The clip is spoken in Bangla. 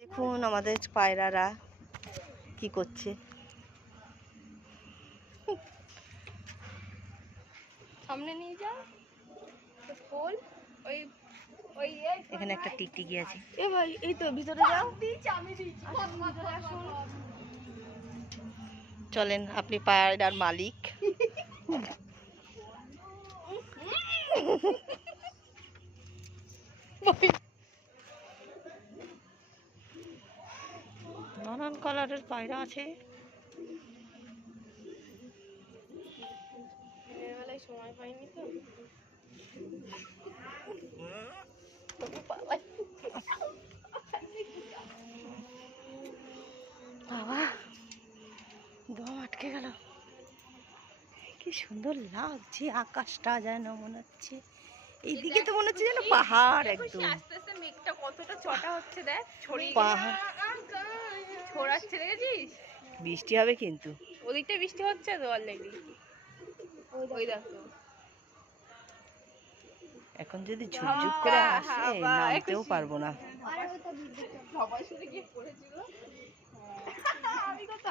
দেখুন আমাদের পায়রারা কি করছে। সামনে নিয়ে যাও ফুল। ওই ওই এখানে একটা টিকটিকি আছে। এ ভাই এই তো ভিতরে যাও। আমি দিচ্ছি ভিতরে আসুন। চলেন, আপনি পায়রার মালিক। নানান কালারের পায়রা আছে। দিনের বেলায় সময় পাইনি তো। বাবা, দম আটকে গেল। কি সুন্দর লাগছে আকাশটা, যেন মনে হচ্ছে এইদিকে তো মনে হচ্ছে যেন পাহাড় একদম। আস্তে আস্তে মেঘটা কতটা চটা হচ্ছে দেখ, ছড়িয়ে পাহাড়। ছড়াচ্ছে দেখেছিস? বৃষ্টি হবে কিন্তু। ওদিকটা বৃষ্টি হচ্ছে তো অলরেডি। ওই দেখো এখন যদি ঝুপঝুপ করে আসে নামতেও পারবো না। সবাই শুনে গিয়ে পড়েছিল। আমি কত